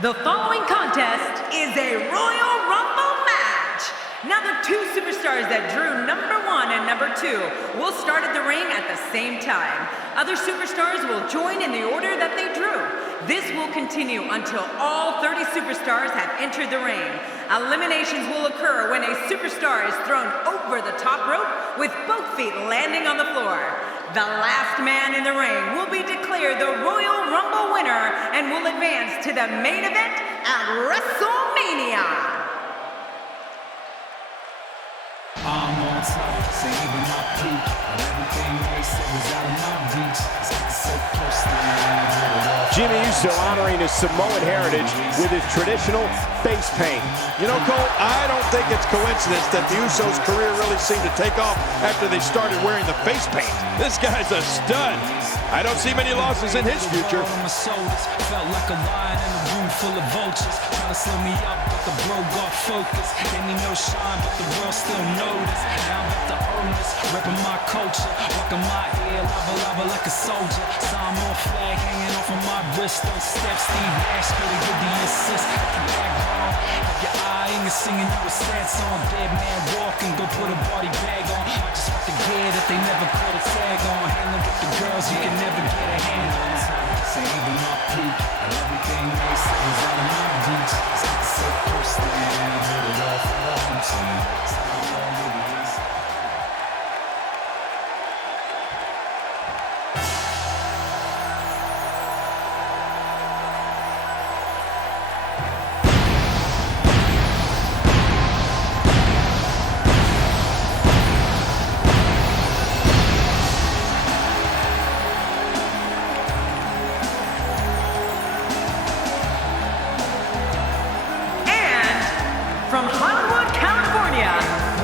The following contest is a Royal Rumble match. Now the two superstars that drew number 1 and number 2 will start at the ring at the same time. Other superstars will join in the order that they drew. This will continue until all 30 superstars have entered the ring. Eliminations will occur when a superstar is thrown over the top rope with both feet landing on the floor. The last man in the ring will be declared the Royal Rumble winner and will advance to the main event at WrestleMania. I'm on top, saving my peak. Everything they said was out of my reach. So close to Jimmy Uso honoring his Samoan heritage with his traditional face paint. You know, Cole, I don't think it's coincidence that the Usos' career really seemed to take off after they started wearing the face paint. This guy's a stud. I don't see many losses in his future. Felt like a lion in a room full of vultures. Trying to slow me up, but the bro got focus. Gave me no shine, but the world still noticed. Now I'm at the owners, repping my culture. Walking my ear, lava like a soldier. Samoan flag hanging off of my wrist. On step, Steve Nash, better give the assist. Have your eye and you're singing you a sad song. Dead man walking, go put a body bag on. I just want the gear that they never put a tag on. Hanging with the girls you can never get a hand on. Saving my peak, and everything they say is out of my reach. So close to the end, I heard it all for a long time. From Hollywood, California,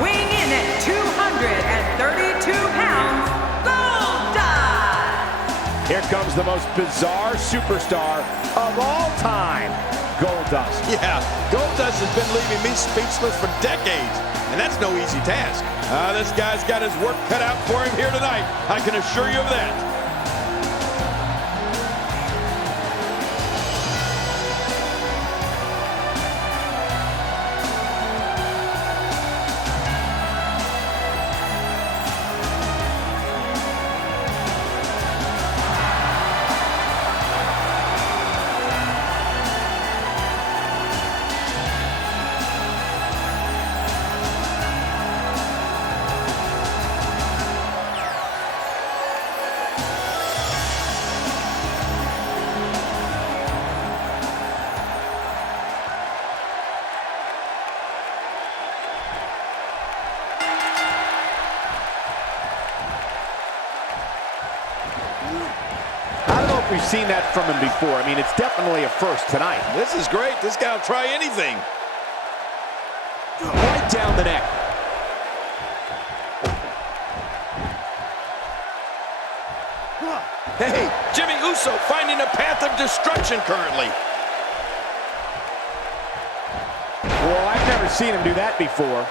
weighing in at 232 pounds, Goldust! Here comes the most bizarre superstar of all time, Goldust. Yeah, Goldust has been leaving me speechless for decades, and that's no easy task. This guy's got his work cut out for him here tonight. I can assure you of that. I don't know if we've seen that from him before. I mean, it's definitely a first tonight. This is great. This guy will try anything. Right down the neck. Hey, Jimmy Uso finding a path of destruction currently. Well, I've never seen him do that before.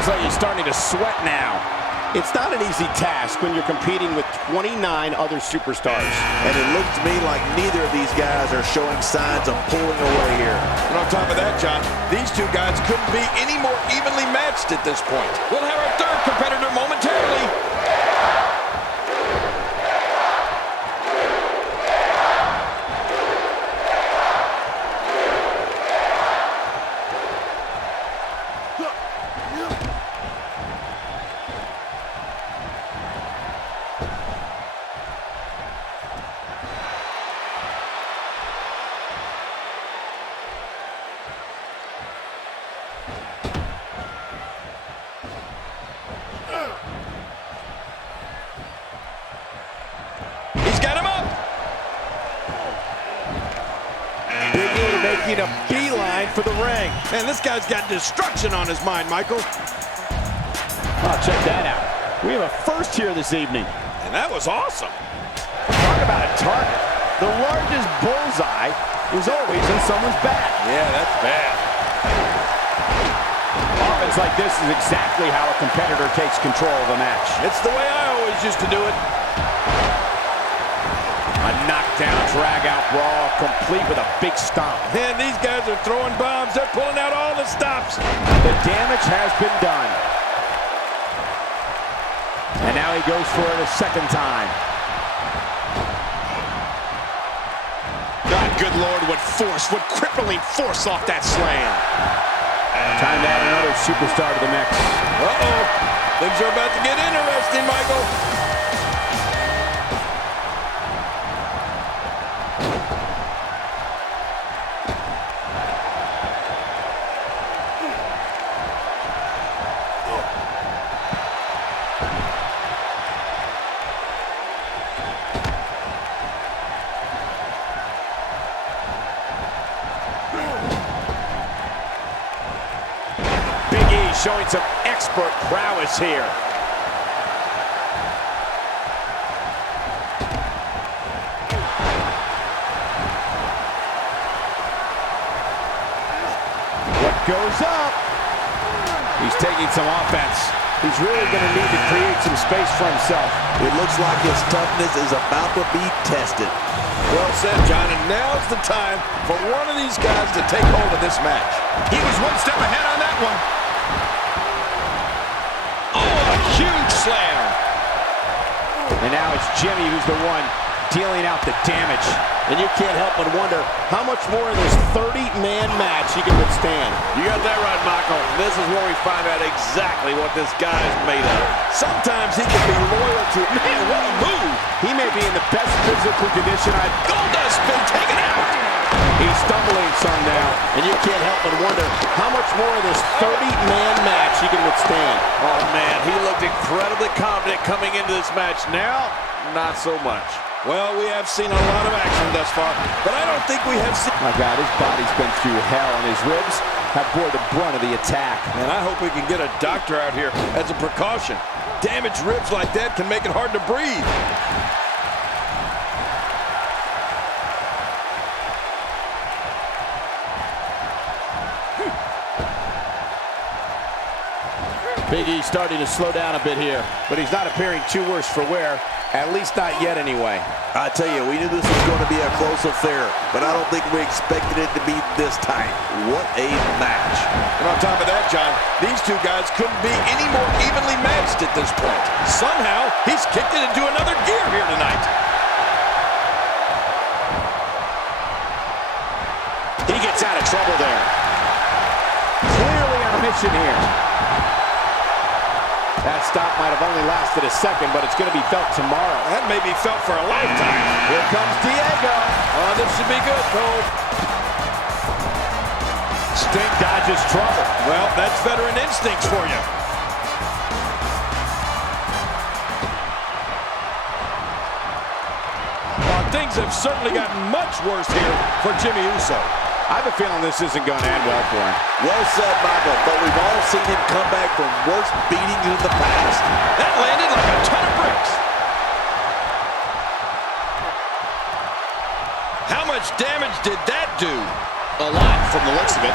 Looks like he's starting to sweat now. It's not an easy task when you're competing with 29 other superstars. And it looks to me like neither of these guys are showing signs of pulling away here. And on top of that, John, these two guys couldn't be any more evenly matched at this point. We'll have our third competitor momentarily. Making a beeline for the ring. Man, this guy's got destruction on his mind, Michael. Oh, check that out. We have a first here this evening. And that was awesome. Talk about a target. The largest bullseye is always in someone's back. Yeah, that's bad. Oh, happens like this is exactly how a competitor takes control of a match. It's the way I always used to do it. A knockdown, drag-out brawl, complete with a big stomp. Man, these guys are throwing bombs. They're pulling out all the stops. The damage has been done. And now he goes for it a second time. God, good Lord, what force, what crippling force off that slam. Time to add another superstar to the mix. Uh-oh. Things are about to get interesting, Michael. Showing some expert prowess here. What goes up? He's taking some offense. He's really going to need to create some space for himself. It looks like his toughness is about to be tested. Well said, John, and now's the time for one of these guys to take hold of this match. He was one step ahead on that one. Huge slam. And now it's Jimmy who's the one dealing out the damage. And you can't help but wonder how much more in this 30-man match he can withstand. You got that right, Michael. This is where we find out exactly what this guy is made of. Sometimes he can be loyal to it. Man, what a move. He may be in the best physical condition I've... Goldust been taken out. He's stumbling some now. And you can't help but wonder how much more of this 30-man match he can withstand. Oh, man, he looked incredibly confident coming into this match. Now, not so much. Well, we have seen a lot of action thus far, but I don't think we have seen... My God, his body's been through hell, and his ribs have bore the brunt of the attack. And I hope we can get a doctor out here as a precaution. Damaged ribs like that can make it hard to breathe. Big E starting to slow down a bit here, but he's not appearing too worse for wear, at least not yet anyway. I tell you, we knew this was going to be a close affair, but I don't think we expected it to be this tight. What a match. And on top of that, John, these two guys couldn't be any more evenly matched at this point. Somehow, he's kicked it into another gear here tonight. He gets out of trouble there. Clearly on a mission here. That stop might have only lasted a second, but it's going to be felt tomorrow. That may be felt for a lifetime. Here comes Diego. Oh, this should be good, Cole. Sting dodges trouble. Well, that's veteran instincts for you. Well, things have certainly gotten much worse here for Jimmy Uso. I have a feeling this isn't going to end well for him. Well said, Michael, but we've all seen him come back from worse beatings in the past. That landed like a ton of bricks. How much damage did that do? A lot from the looks of it.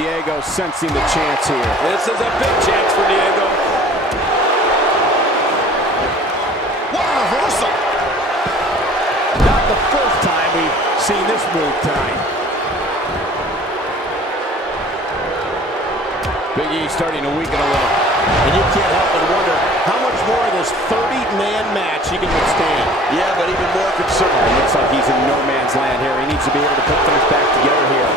Diego sensing the chance here. This is a big chance for Diego. What a reversal. Not the first time we've seen this move tonight. Big E starting to weaken a little. And you can't help but wonder how much more of this 30-man match he can withstand. Yeah, but even more concerning. It looks like he's in no man's land here. He needs to be able to put things back together here.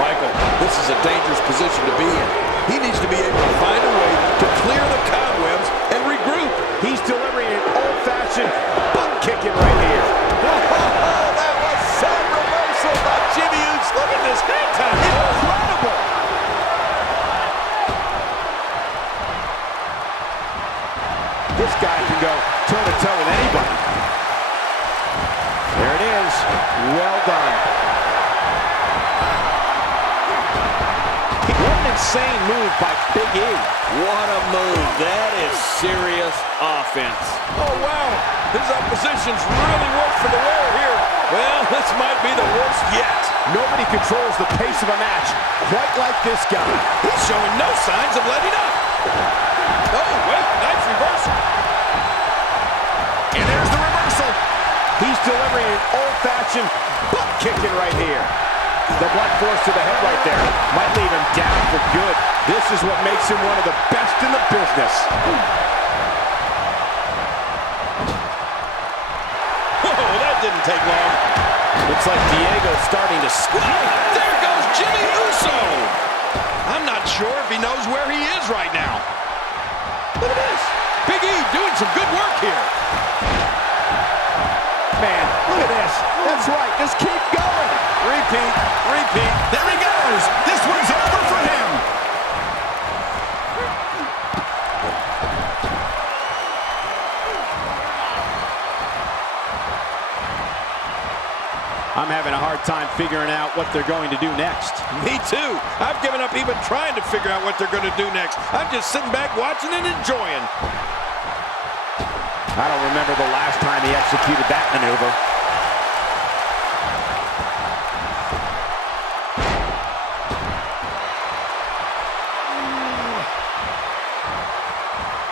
Michael, this is a dangerous position to be in. He needs to be able to find a way to clear the cobwebs and regroup. He's delivering an old-fashioned butt kicking right here. That was some reversal by Jimmy Uso. Look at this hang time. Incredible. This guy can go toe-to-toe with anybody. There it is. Well done. What an insane move by Big E. What a move. That is serious offense. Oh, wow. His opposition's really worked for the wear here. Well, this might be the worst yet. Nobody controls the pace of a match quite like this guy. He's showing no signs of letting up. Oh, wait, nice reversal. And there's the reversal. He's delivering an old-fashioned butt kicking right here. The blunt force to the head right there might leave him down for good. This is what makes him one of the best in the business. Oh, that didn't take long. Looks like Diego's starting to squat. There goes Jimmy Uso. I'm not sure if he knows where he is right now. Look at this. Big E doing some good work here. Man, look at this. That's right. Just keep going. Repeat, repeat. There he goes. This one's over for him. I'm having a hard time figuring out what they're going to do next. Me too. I've given up even trying to figure out what they're going to do next. I'm just sitting back watching and enjoying. I don't remember the last time he executed that maneuver.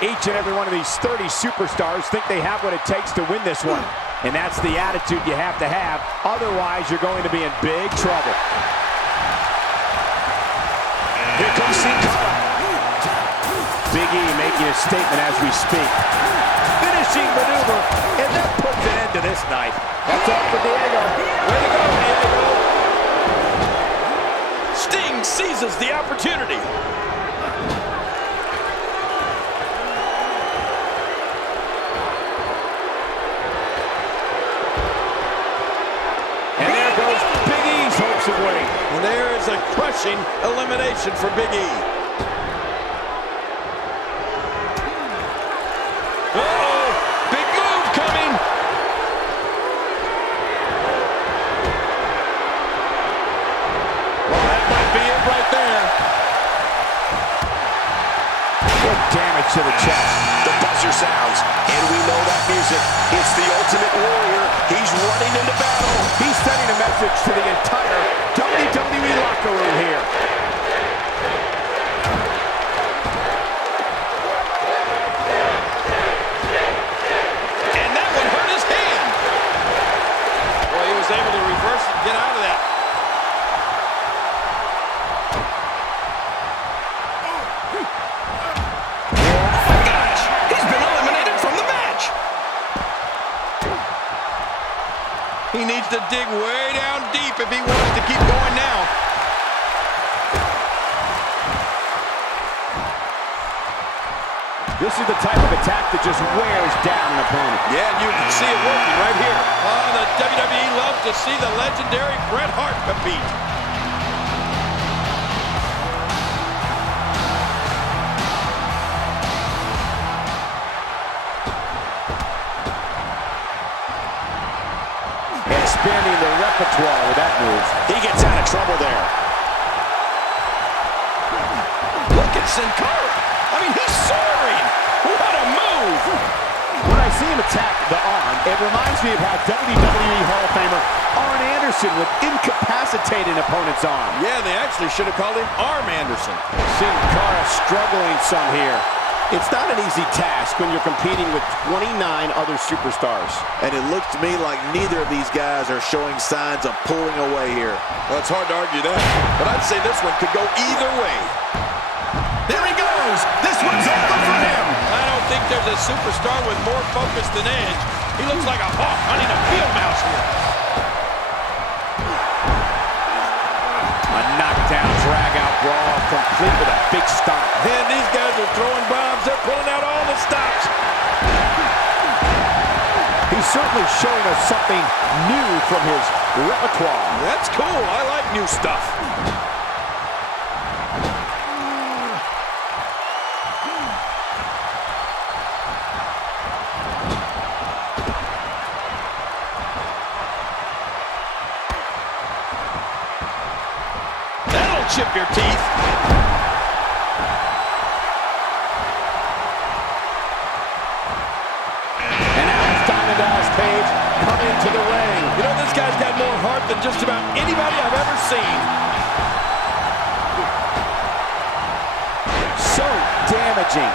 Each and every one of these 30 superstars think they have what it takes to win this one. And that's the attitude you have to have. Otherwise, you're going to be in big trouble. Here comes Sin Cara. Big E making a statement as we speak. Finishing maneuver, and that puts an end to this night. That's all for Diego. Way to go, Diego. Sting seizes the opportunity. Of winning. And there is a crushing elimination for Big E. Uh-oh! Big move coming! Well, that might be it right there. Good damage to the chest. The buzzer sounds, and we know that music. It's the Ultimate Warrior. He's running into battle. He's sending a message to the entire WWE locker room here. And that one hurt his hand. Boy, he was able to reverse it and get out of that. Oh my gosh, he's been eliminated from the match. He needs to dig way down deep if he wants to keep going now. This is the type of attack that just wears down an opponent. Yeah, and you can see it working right here. Oh, the WWE loves to see the legendary Bret Hart compete. Expanding the repertoire with that move. He gets out of trouble there. Look at Sin Cara. I mean, he's soaring. What a move. When I see him attack the arm, it reminds me of how WWE Hall of Famer Arn Anderson would incapacitate an opponent's arm. Yeah, they actually should have called him Arm Anderson. Sin Cara struggling some here. It's not an easy task when you're competing with 29 other superstars. And it looks to me like neither of these guys are showing signs of pulling away here. Well, it's hard to argue that, but I'd say this one could go either way. There he goes. This one's over for him. I don't think there's a superstar with more focus than Edge. He looks like a hawk hunting a field mouse here. A knockdown, drag-out brawl, complete with a big stomp. And these guys are throwing bombs. They're pulling out all the stops. He's certainly showing us something new from his repertoire. That's cool. I like new stuff. That'll chip your teeth. And now it's Diamond Dallas Page coming to the ring. You know, this guy's got more heart than just about anybody I've ever seen. So damaging.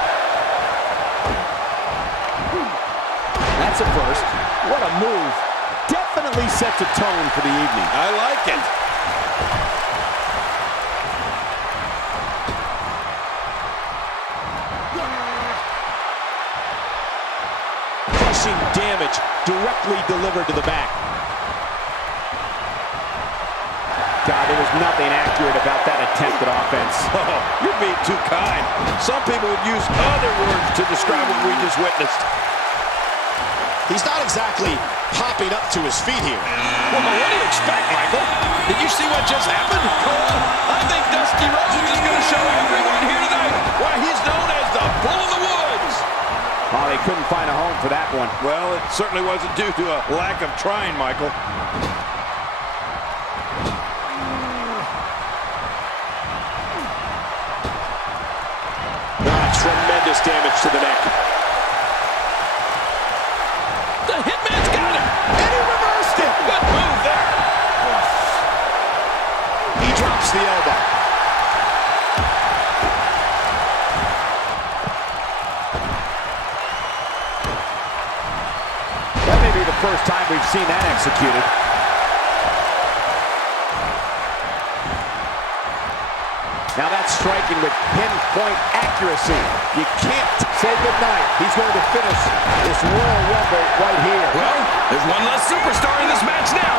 That's a first. What a move. Definitely sets a tone for the evening. I like it. Crushing damage directly delivered to the back. God, there was nothing accurate about that attempted offense. Oh, you're being too kind. Some people would use other words to describe what we just witnessed. He's not exactly popping up to his feet here. Well, what do you expect, Michael? Did you see what just happened? I think Dusty Rhodes is going to show everyone here tonight why he's known as the Bull of the Woods. Oh, they couldn't find a home for that one. Well, it certainly wasn't due to a lack of trying, Michael. Tremendous damage to the neck. The Hitman's got him! And he reversed it! Good move there! He drops the elbow. That may be the first time we've seen that executed. Now that's striking with pinpoint accuracy. You can't say goodnight. He's going to finish this Royal Rumble right here. Well, there's one less superstar in this match now.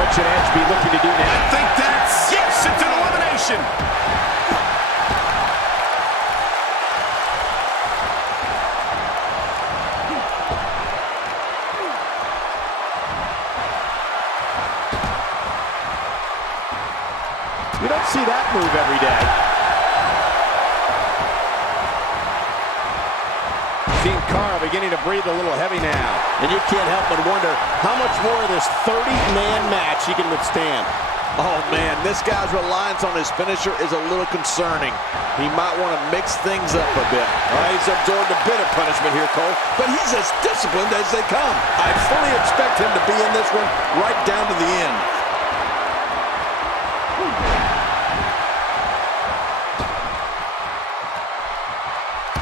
What should Edge be looking to do now? I think that's... Yes, it's an elimination. You don't see that move every day. Seeing Cara beginning to breathe a little heavy now. And you can't help but wonder how much more of this 30-man match he can withstand. Oh, man, this guy's reliance on his finisher is a little concerning. He might want to mix things up a bit. He's absorbed a bit of punishment here, Cole, but he's as disciplined as they come. I fully expect him to be in this one right down to the end.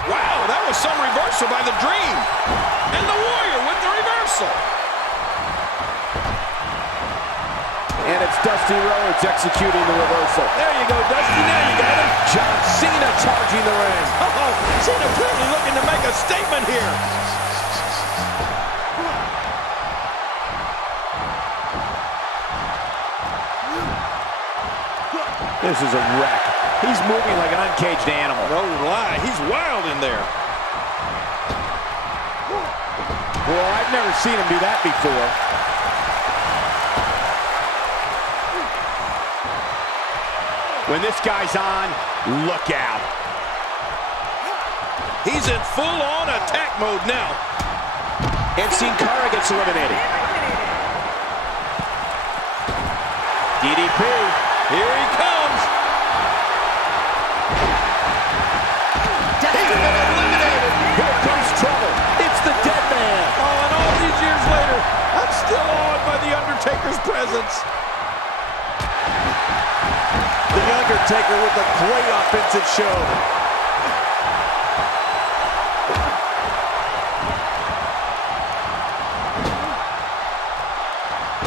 Wow, that was some reversal by the Dream. And the Warrior with the reversal. And it's Dusty Rhodes executing the reversal. There you go, Dusty. Now you got him. John Cena charging the ring. Oh, Cena clearly looking to make a statement here. This is a wreck. He's moving like an uncaged animal. No lie, he's wild in there. Well, I've never seen him do that before. When this guy's on, look out. He's in full-on attack mode now. And Sin Cara gets eliminated. DDP. Here he comes. He's been eliminated. Here comes trouble. It's the Dead Man. Oh, and all these years later, I'm still awed by The Undertaker's presence. The Undertaker with a great offensive show.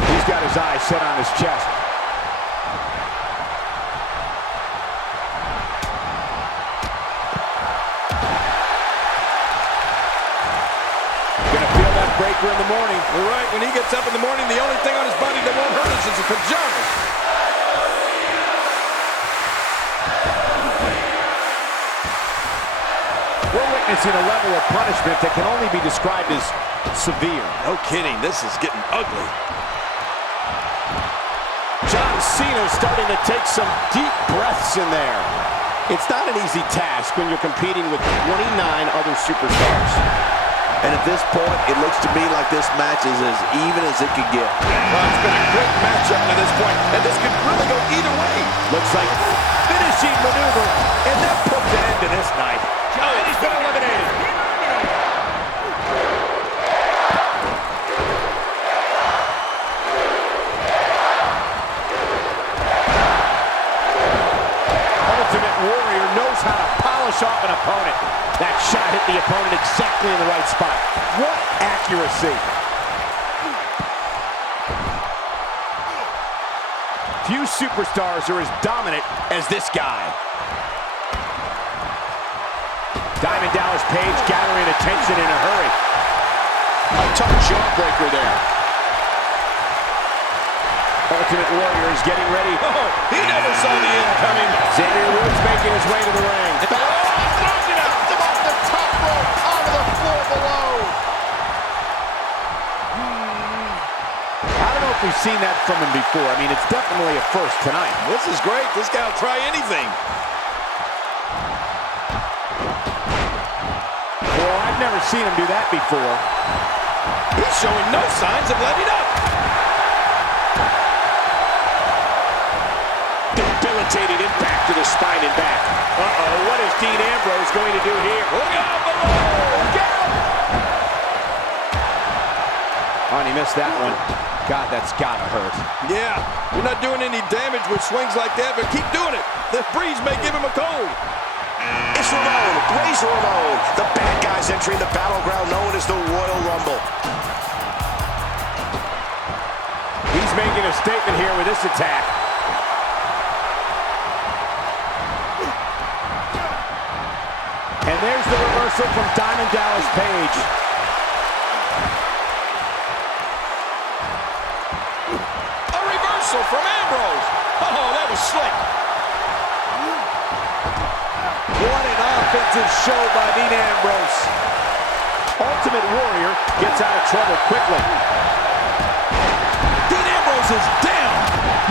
He's got his eyes set on his chest. Gonna feel that breaker in the morning. You're right, when he gets up in the morning, the only thing on his body that won't hurt us is his pajamas. We're witnessing a level of punishment that can only be described as severe. No kidding, this is getting ugly. John Cena's starting to take some deep breaths in there. It's not an easy task when you're competing with 29 other superstars. And at this point, it looks to me like this match is as even as it could get. Well, it's been a great matchup to this point, and this could really go either way. Looks like finishing maneuver, and that puts an end to this night. Oh, and he's been eliminated. finish off an opponent. That shot hit the opponent exactly in the right spot. What accuracy. Few superstars are as dominant as this guy. Diamond Dallas Page gathering attention in a hurry. A tough jawbreaker there. Ultimate Warrior is getting ready. Oh, he never saw the end coming. Xavier Woods making his way to the ring. Throws him off the top rope onto the floor below. I don't know if we've seen that from him before. I mean, it's definitely a first tonight. This is great. This guy will try anything. Well, I've never seen him do that before. He's showing no signs of letting up. Debilitating impact to the spine and back. Uh-oh, what is Dean Ambrose going to do here? Look out below! Look out! Oh, and he missed that one. God, that's gotta hurt. Yeah, you're not doing any damage with swings like that, but keep doing it. The breeze may give him a cold. It's Ramon, Razor Ramon, the bad guys entering the battleground known as the Royal Rumble. He's making a statement here with this attack. And there's the reversal from Diamond Dallas Page. A reversal from Ambrose. Oh, that was slick. What an offensive show by Dean Ambrose. Ultimate Warrior gets out of trouble quickly. Dean Ambrose is down.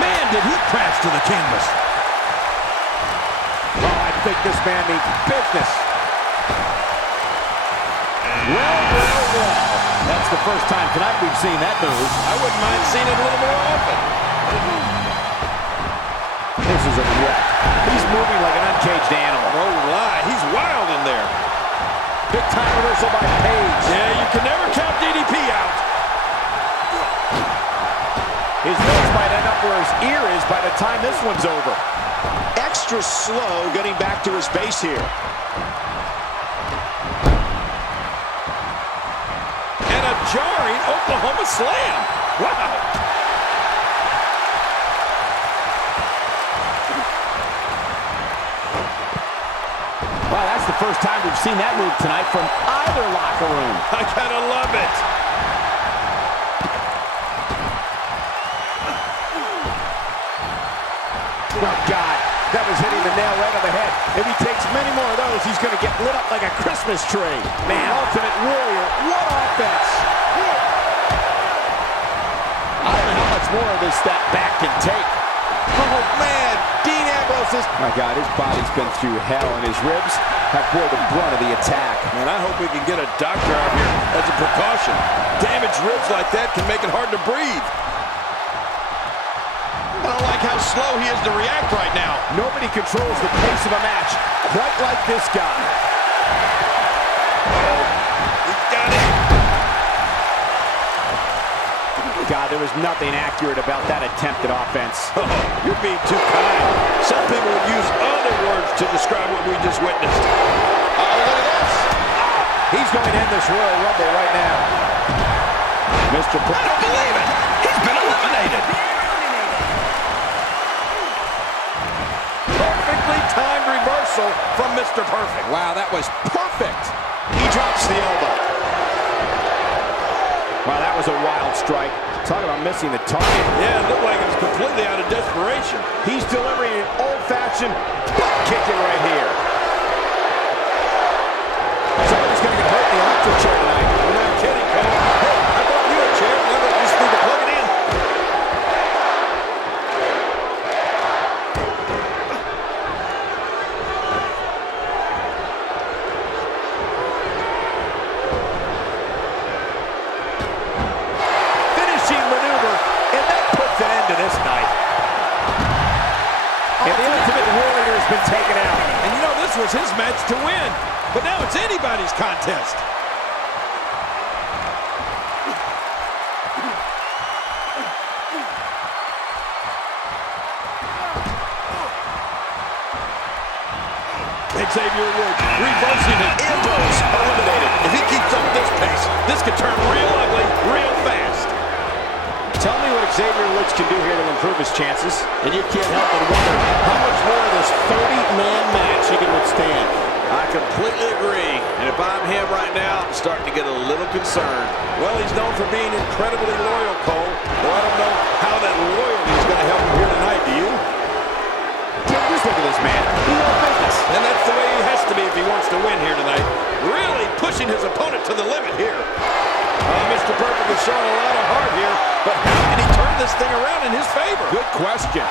Man, did he crash to the canvas. Oh, I think this man means business. Well. That's the first time tonight we've seen that move. I wouldn't mind seeing it a little more often. This is a wreck. He's moving like an uncaged animal. No lie, he's wild in there. Big time reversal by Page. Yeah, you can never count DDP out. His nose might end up where his ear is by the time this one's over. Extra slow getting back to his base here. And a jarring Oklahoma slam. Wow. Well, that's the first time we've seen that move tonight from either locker room. I gotta love it. Oh, God. That was hitting the nail right on the head. If he takes many more of those, he's going to get lit up like a Christmas tree. Man, Ultimate Warrior, what offense. I don't know how much more of this that back can take. Oh, man, Dean Ambrose is... My God, his body's been through hell, and his ribs have bore the brunt of the attack. Man, I hope we can get a doctor out here as a precaution. Damaged ribs like that can make it hard to breathe. I don't like how slow he is to react right now. Nobody controls the pace of a match quite like this guy. He got it. God, there was nothing accurate about that attempted offense. Oh, you're being too kind. Some people would use other words to describe what we just witnessed. Look at this. He's going to end this Royal Rumble right now. Mr. I don't believe it. He's been eliminated. Perfectly timed reversal from Mr. Perfect. Wow, that was perfect. He drops the elbow. Wow, that was a wild strike. Talk about missing the target. Yeah, it looked like it was completely out of desperation. He's delivering an old-fashioned butt kicking right here. Somebody's going to get hurt in the electric chair tonight. You're not kidding, Cole. Hey, I brought you a chair. Now we just need to plug it in. Finishing maneuver, and that puts an end to this night. And the Ultimate Warrior has been taken out. And you know, this was his match to win. But now it's anybody's contest. Xavier Woods reversing it. Ambrose eliminated. If he keeps up this pace, this could turn real ugly real fast. Tell me what Xavier Woods can do here to improve his chances. And you can't help but wonder how much more of this 30-man match he can withstand. I completely agree. And if I'm him right now, I'm starting to get a little concerned. Well, he's known for being incredibly loyal, Cole. Well, I don't know how that loyalty is going to help him here tonight, do you? Just look at this man. He's all business. And that's the way he has to be if he wants to win here tonight. Really pushing his opponent to the limit here. Mr. Perfect is showing a lot of heart here, but how can he turn this thing around in his favor? Good question.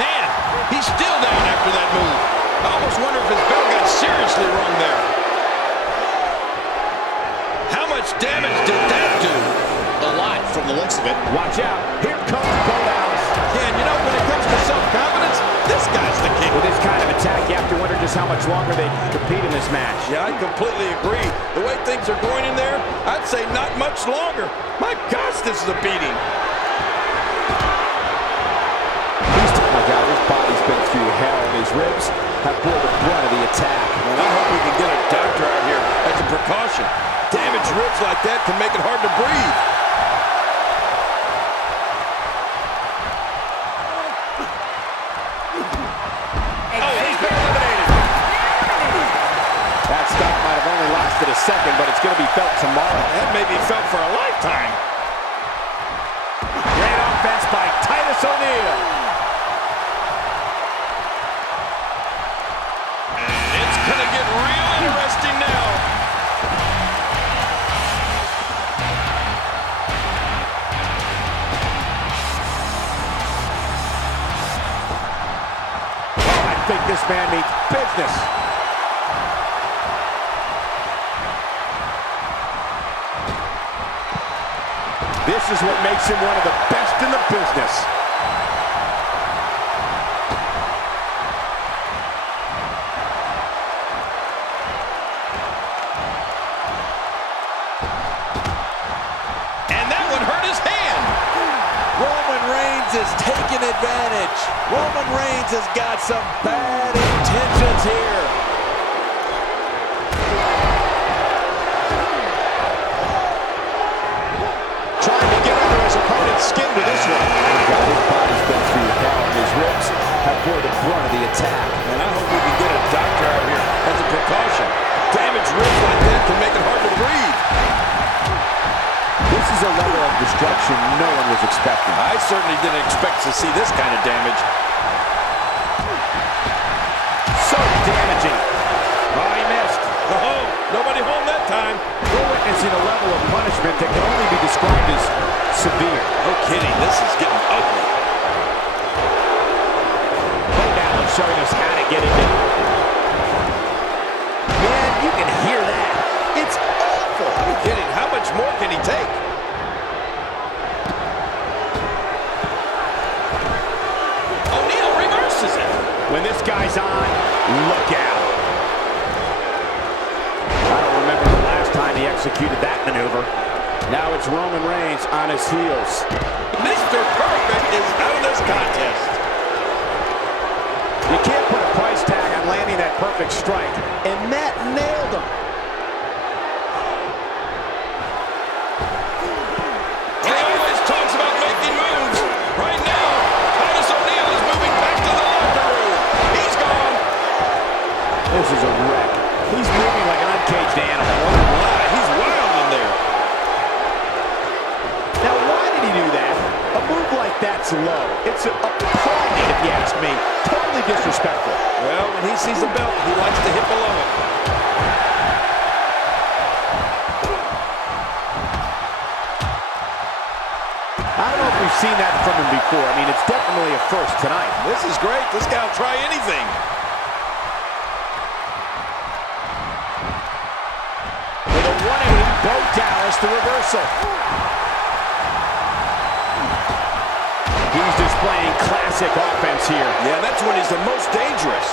Man, he's still down after that move. I almost wonder if his bell got seriously wrong there. How much damage did that do? A lot from the looks of it. Watch out. Here comes Bo Dallas. Yeah, and you know, when it comes to self-confidence, this guy's the king. With this kind of attack, you have to wonder just how much longer they can compete in this match. Yeah, I completely agree. The way things are going in there, I'd say not much longer. My gosh, this is a beating. Oh my God, his body's been through hell, and his ribs have bore the brunt of the attack. And I hope we can get a doctor out here as a precaution. Damaged ribs like that can make it hard to breathe. That stuff might have only lasted a second, but it's going to be felt tomorrow. That may be felt for a lifetime. Great offense by Titus O'Neil. It's going to get real interesting now. Oh, I think this man means business. This is what makes him one of the best in the business. And that one hurt his hand. Roman Reigns is taking advantage. Roman Reigns has got some bad intentions here. Trying to get under his opponent's skin with this one. God, his body's been through hell, and his ribs have bore the brunt of the attack. And I hope we can get a doctor out here as a precaution. Damaged ribs like that can make it hard to breathe. This is a level of destruction no one was expecting. I certainly didn't expect to see this kind of damage. So damaging. Oh, he missed. Oh, nobody home that time. We're witnessing a level of punishment that can only be described as severe. No kidding, this is getting ugly. Bo Dallas showing us how to get it in. Man, you can hear that. It's awful. Are you kidding? How much more can he take? O'Neil reverses it. When this guy's on, look out. I don't remember the last time he executed that maneuver. Now it's Roman Reigns on his heels. Mr. Perfect is out of this contest. You can't put a price tag on landing that perfect strike, and that nailed him. He always talks about making moves. Right now, Titus O'Neil is moving back to the locker room. He's gone. This is a wreck. He's moving like an uncaged animal. Oh my, he's wild in there. Now, why did he do that? A move like that's low. It's appalling, if you ask me. Totally disrespectful. Well, when he sees the belt, he likes to hit below it. I don't know if we've seen that from him before. I mean, it's definitely a first tonight. This is great. This guy will try anything. With a 180, Bo Dallas, the reversal. He's displaying classic offense here. Yeah, that's when he's the most dangerous.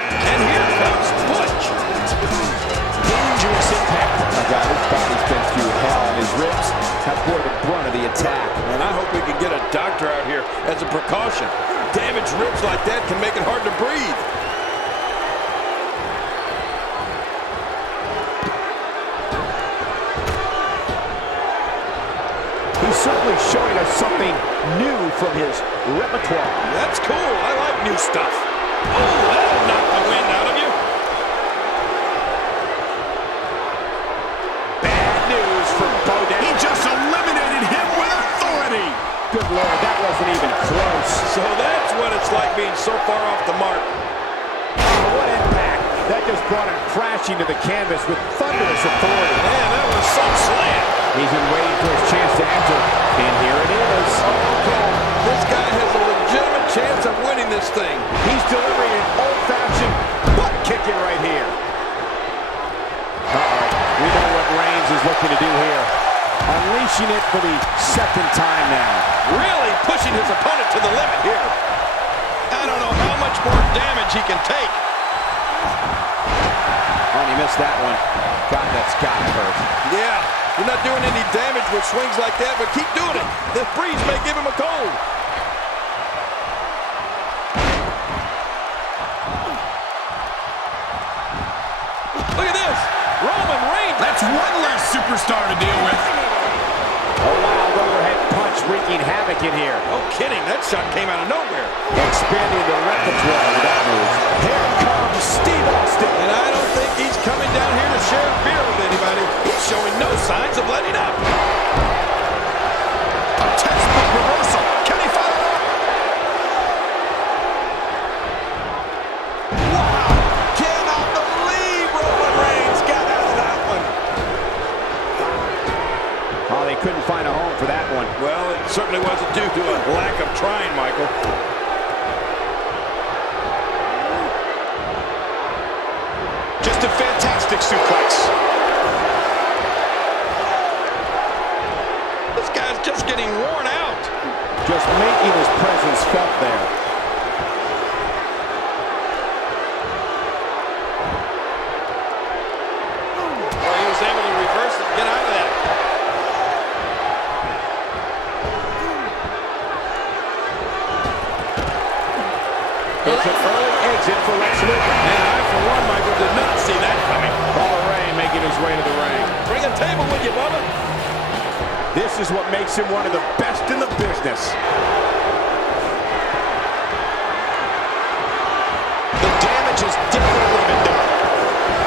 And here comes Butch. Dangerous impact. My God, his body's been through hell, and his ribs have bore the brunt of the attack. And I hope we can get a doctor out here as a precaution. Damaged ribs like that can make it hard to breathe. certainly showing us something new from his repertoire. That's cool. I like new stuff. Oh, that'll knock the wind out of you. Bad news for Bo Dallas. He just eliminated him with authority. Good Lord, that wasn't even close. So that's what it's like being so far off the mark. Oh, what impact. That just brought him crashing to the canvas with thunderous authority. Man, that was some slam. He's been waiting for his chance to enter, and here it is. Oh, this guy has a legitimate chance of winning this thing. He's delivering an old-fashioned butt kicking right here. Uh-oh. We know what Reigns is looking to do here. Unleashing it for the second time now. Really pushing his opponent to the limit here. I don't know how much more damage he can take. Oh, and he missed that one. God, that's got to hurt. Yeah, you're not doing any damage with swings like that, but keep doing it. The breeze may give him a cold. Look at this. Roman Reigns. That's one less superstar to deal with. Oh, wow, overhead punch wreaking havoc in here. No kidding, that shot came out of nowhere. Expanding the repertoire with that move. Here comes Steve Austin. And I don't think he's coming down here to share a beer with anybody. He's showing no signs of letting up. A textbook reversal. Can he follow it up? Wow! Cannot believe Roman Reigns got out of that one. Oh, they couldn't find a home for that one. Well, it certainly wasn't due to a lack of trying, Michael. Just a fantastic suplex. This guy's just getting worn out. Just making his presence felt there. Well, he was able to reverse it and get out of that. It's an early exit for Lex Luger. And I, for one, Michael, did not see that coming. Paul Ray making his way to the ring. Bring a table with you, Bubba. This is what makes him one of the best in the business. The damage has definitely been done.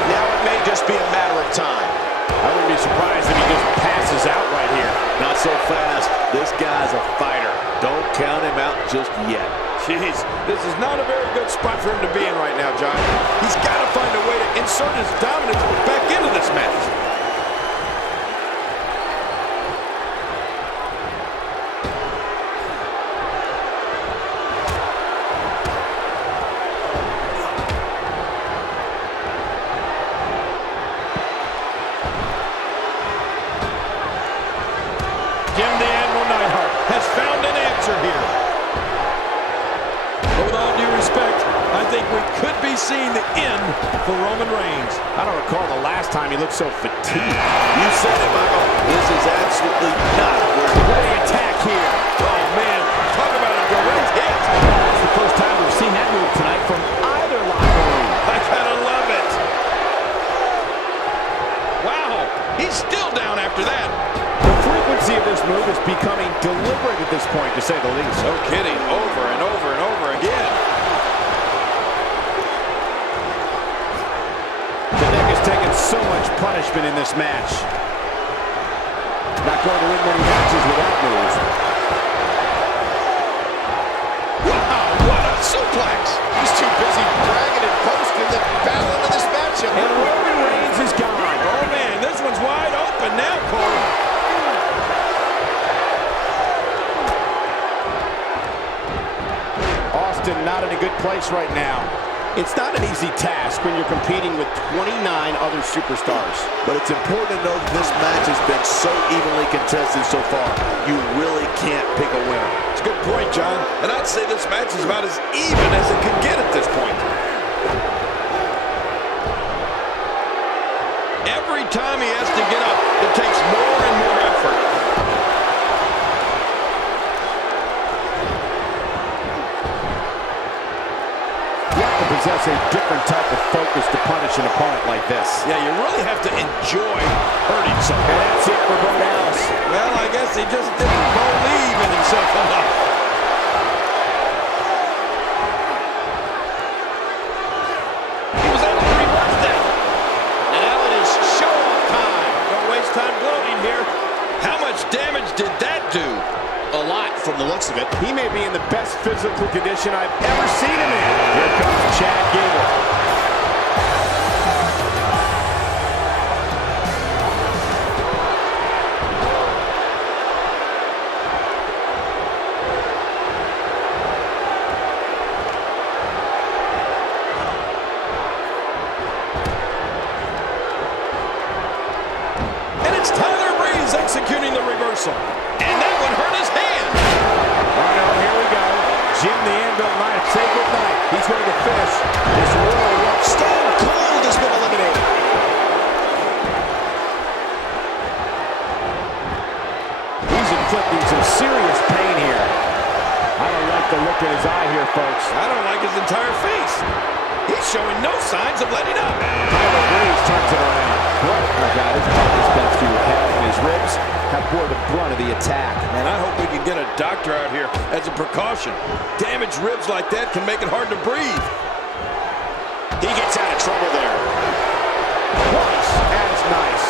Now it may just be a matter of time. I wouldn't be surprised if he just passes out right here. Not so fast. This guy's a fighter. Don't count him out just yet. Jeez, this is not a very good spot for him to be in right now, John. He's got to find a way to insert his dominance back into this match. Jim the Admiral Neidhart has found an answer here. But with all due respect, I think we could be seeing the end for Roman Reigns. I don't recall the last time he looked so fatigued. You said it, Michael. This is absolutely not where he What an attack here. Oh, man, talk about a direct hit. That's the first time we've seen that move tonight from either locker room. I gotta love it. Wow, he's still down after that. The frequency of this move is becoming deliberate at this point, to say the least. No kidding, over and over and over again. The neck has taken so much punishment in this match. Not going to win many matches with that move. Wow, what a suplex. He's too busy bragging and boasting the battle into this matchup. And Roman Reigns is gone. Oh, man, this one's wide open now, Cole. Austin not in a good place right now. It's not an easy task when you're competing with 29 other superstars. But it's important to know that this match has been so evenly contested so far. You really can't pick a winner. It's a good point, John. And I'd say this match is about as even as it could get at this point. Every time he has to get up, it takes more and more effort. You have to possess a different type of focus to punish an opponent like this. Yeah, you really have to enjoy hurting someone. And that's it for Bo Dallas. Well, I guess he just didn't believe in himself enough. He was able to reverse that. Now it is show-off time. Don't waste time gloating here. How much damage did that do? A lot from the looks of it. He may be in the best physical condition I've ever seen him in. Here comes Chad Gable. Executing the reversal. And that one hurt his hand. Oh no, here we go. Jim the Anvil might say goodnight. He's going to finish this Royal Rumble. Stone Cold has been eliminated. He's inflicting some serious pain here. I don't like the look in his eye here, folks. I don't like his entire face. He's showing no signs of letting up. Tyler Breeze turns it around. What? Oh God, his body's been through hell, and his ribs have bore the brunt of the attack. And I hope we can get a doctor out here as a precaution. Damaged ribs like that can make it hard to breathe. He gets out of trouble there. Twice as nice.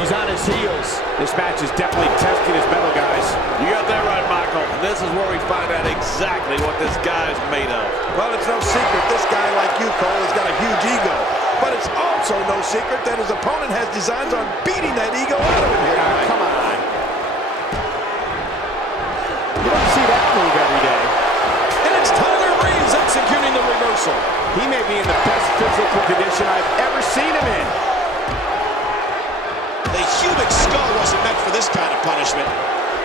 He's on his heels. This match is definitely testing his mettle, guys. You got that right, Michael. And this is where we find out exactly what this guy is made of. Well, it's no secret this guy like you, Cole, has got a huge ego. But it's also no secret that his opponent has designs on beating that ego out of him here tonight. Come on. You don't see that move every day. And it's Tyler Breeze executing the reversal. He may be in the best physical condition I've ever seen him in. The cubic skull wasn't meant for this kind of punishment.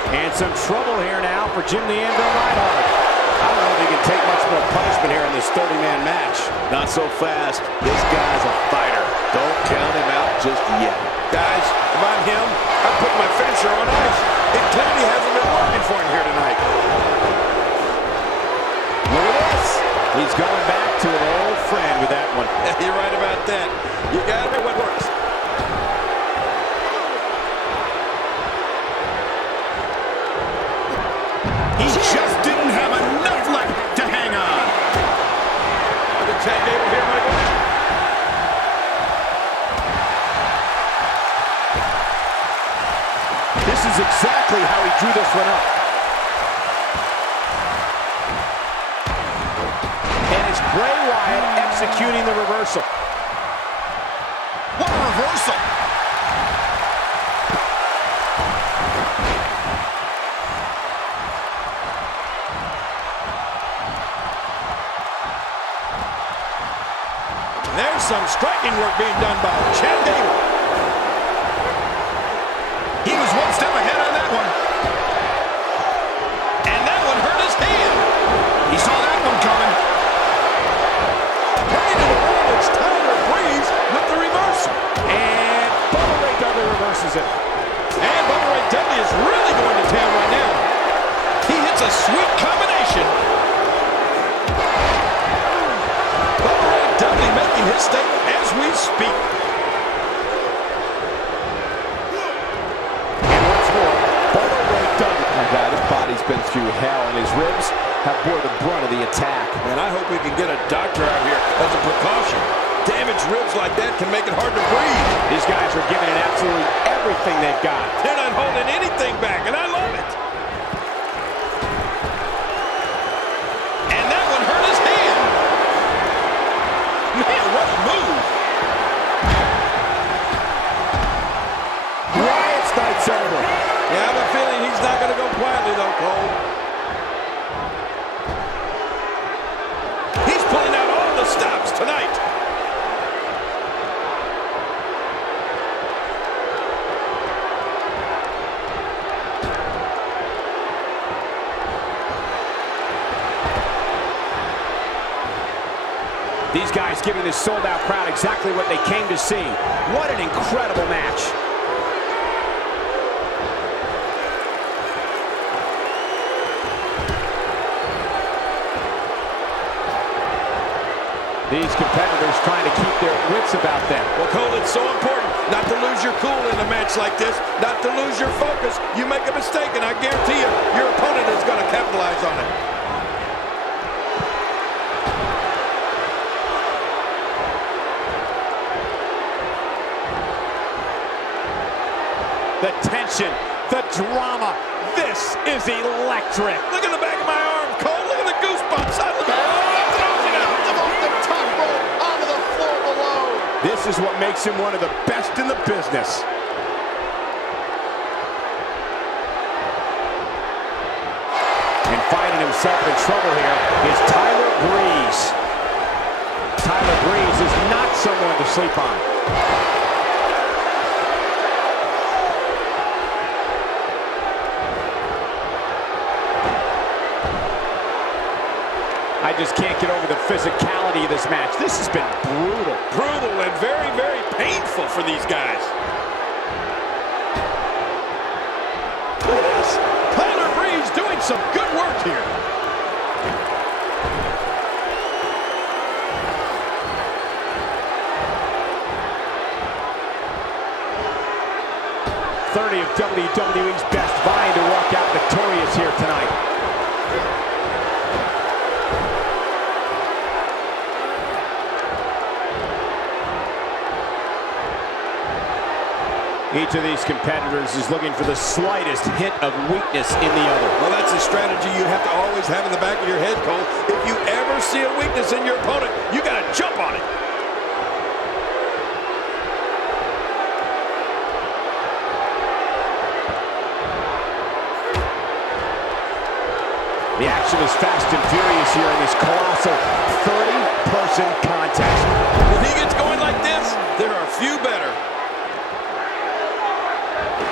And some trouble here now for Jim the Anvil Neidhart. I don't know if he can take much more punishment here in this 30-man match. Not so fast. This guy's a fighter. Don't count him out just yet. Guys, if I'm him, I'm putting my finisher on ice. It clearly hasn't been working for him here tonight. Look at this. He's going back to an old friend with that one. You're right about that. You got it, what works. He just didn't have enough left to hang on. The Chad Gable here, Michael. This is exactly how he drew this one up. And it's Bray Wyatt executing the reversal. What a reversal! There's some striking work being done by Chad Gable. He was one step ahead on that one. And that one hurt his hand. He saw that one coming. Turning it around, it's Tyler Breeze with the reversal. And Bubba Ray Dudley reverses it. And Bubba Ray Dudley is really going to town right now. He hits a sweet combination. Bubba Ray Dudley making his statement as we speak. And once more, Bubba Ray Dudley. Oh God, his body's been through hell, and his ribs have bore the brunt of the attack. And I hope we can get a doctor out here as a precaution. Damaged ribs like that can make it hard to breathe. These guys are giving it absolutely everything they've got. They're not holding anything back, and I love it. And that one hurt his hand. Man, what a move. Wyatt's night's over. Yeah, I have a feeling he's not going to go quietly, though, Cole. He's pulling out all the stops tonight. These guys giving this sold-out crowd exactly what they came to see. What an incredible match. These competitors trying to keep their wits about them. Well, Cole, it's so important not to lose your cool in a match like this, not to lose your focus. You make a mistake, and I guarantee you, your opponent is going to capitalize on it. The tension, the drama. This is electric. Look at the back of my arm, Cole. Look at the goosebumps. This is what makes him one of the best in the business. And finding himself in trouble here is Tyler Breeze. Tyler Breeze is not someone to sleep on. I just can't get over the physicality of this match. This has been brutal. Brutal and very, very painful for these guys. Look at this. Tyler Breeze doing some good work here. .30 of WWE's best, vying to walk out victorious here tonight. Each of these competitors is looking for the slightest hint of weakness in the other. Well, that's a strategy you have to always have in the back of your head, Cole. If you ever see a weakness in your opponent, you got to jump on it. The action is fast and furious here in this colossal 30-person contest. If he gets going like this, there are few better.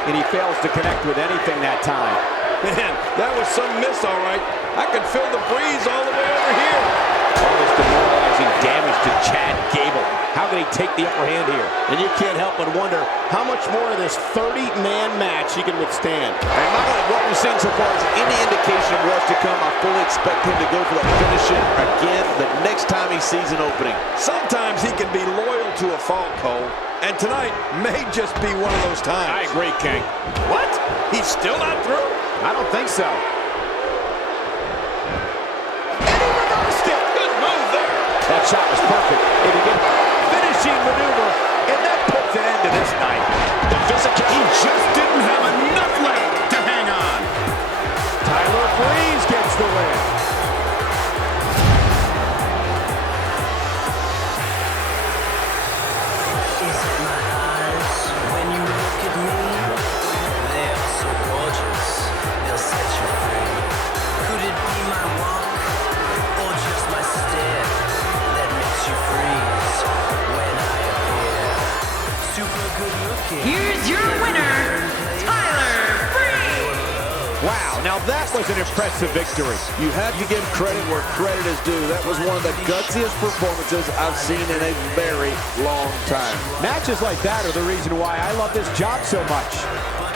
And he fails to connect with anything that time. Man, that was some miss, all right. I could feel the breeze all the way over here. All this demoralizing damage to Chad Gable. How can he take the upper hand here? And you can't help but wonder how much more of this 30-man match he can withstand. And not only what we've seen so far is any indication of what's to come. I fully expect him to go for that finish again the next time he sees an opening. Sometimes he can be loyal to a fault, Cole. And tonight may just be one of those times. I agree, King. What? He's still not through? I don't think so. And he reversed it. Good move there. That shot was perfect. If you get finishing maneuver, and that puts an end to this night. The physical, he just didn't have enough left to hang on. Tyler Breeze gets the win. Here's your winner, Tyler Breeze. Wow, now that was an impressive victory. You have to give credit where credit is due. That was one of the gutsiest performances I've seen in a very long time. Matches like that are the reason why I love this job so much.